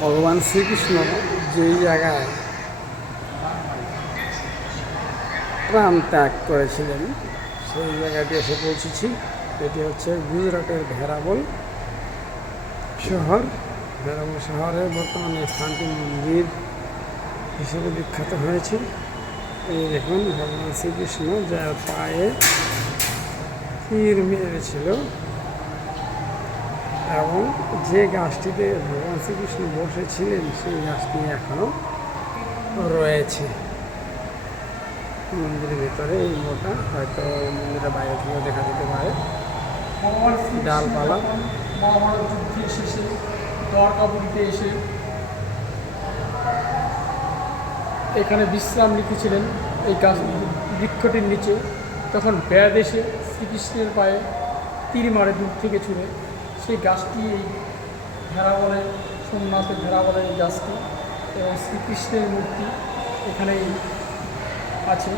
ভগবান শ্রীকৃষ্ণ যেই জায়গায় প্রাণ ত্যাগ করেছিলেন সেই জায়গাটি এসে পৌঁছেছি। এটি হচ্ছে গুজরাটের ভেরাবল শহর। ভেরাবল শহরে বর্তমানে স্থানটি মন্দির হিসেবে বিখ্যাত হয়েছে। এই দেখুন ভগবান শ্রীকৃষ্ণ যার পায়ে তীর মেরেছিল এবং যে গাছটিতে ভগবান শ্রীকৃষ্ণ বসেছিলেন সেই গাছটি এখনও রয়েছে মন্দিরের ভিতরে। এই মোটা হয়তো মন্দিরের বাইরে থেকে দেখা যেতে পারে ডালপালা। মহাভারত যুদ্ধের শেষে দ্বারকাপুরীতে এসে এখানে বিশ্রাম নিতেছিলেন এই গাছ বৃক্ষটির নিচে, তখন ব্যাদ এসে শ্রীকৃষ্ণের পায়ে তীর মারে দূর থেকে ছুঁড়ে। সেই গাছটি এই ভেড়াবলের সোমনাথের ভেড়াবলের এই গাছটি এবং শ্রীকৃষ্ণের মূর্তি এখানেই আছে।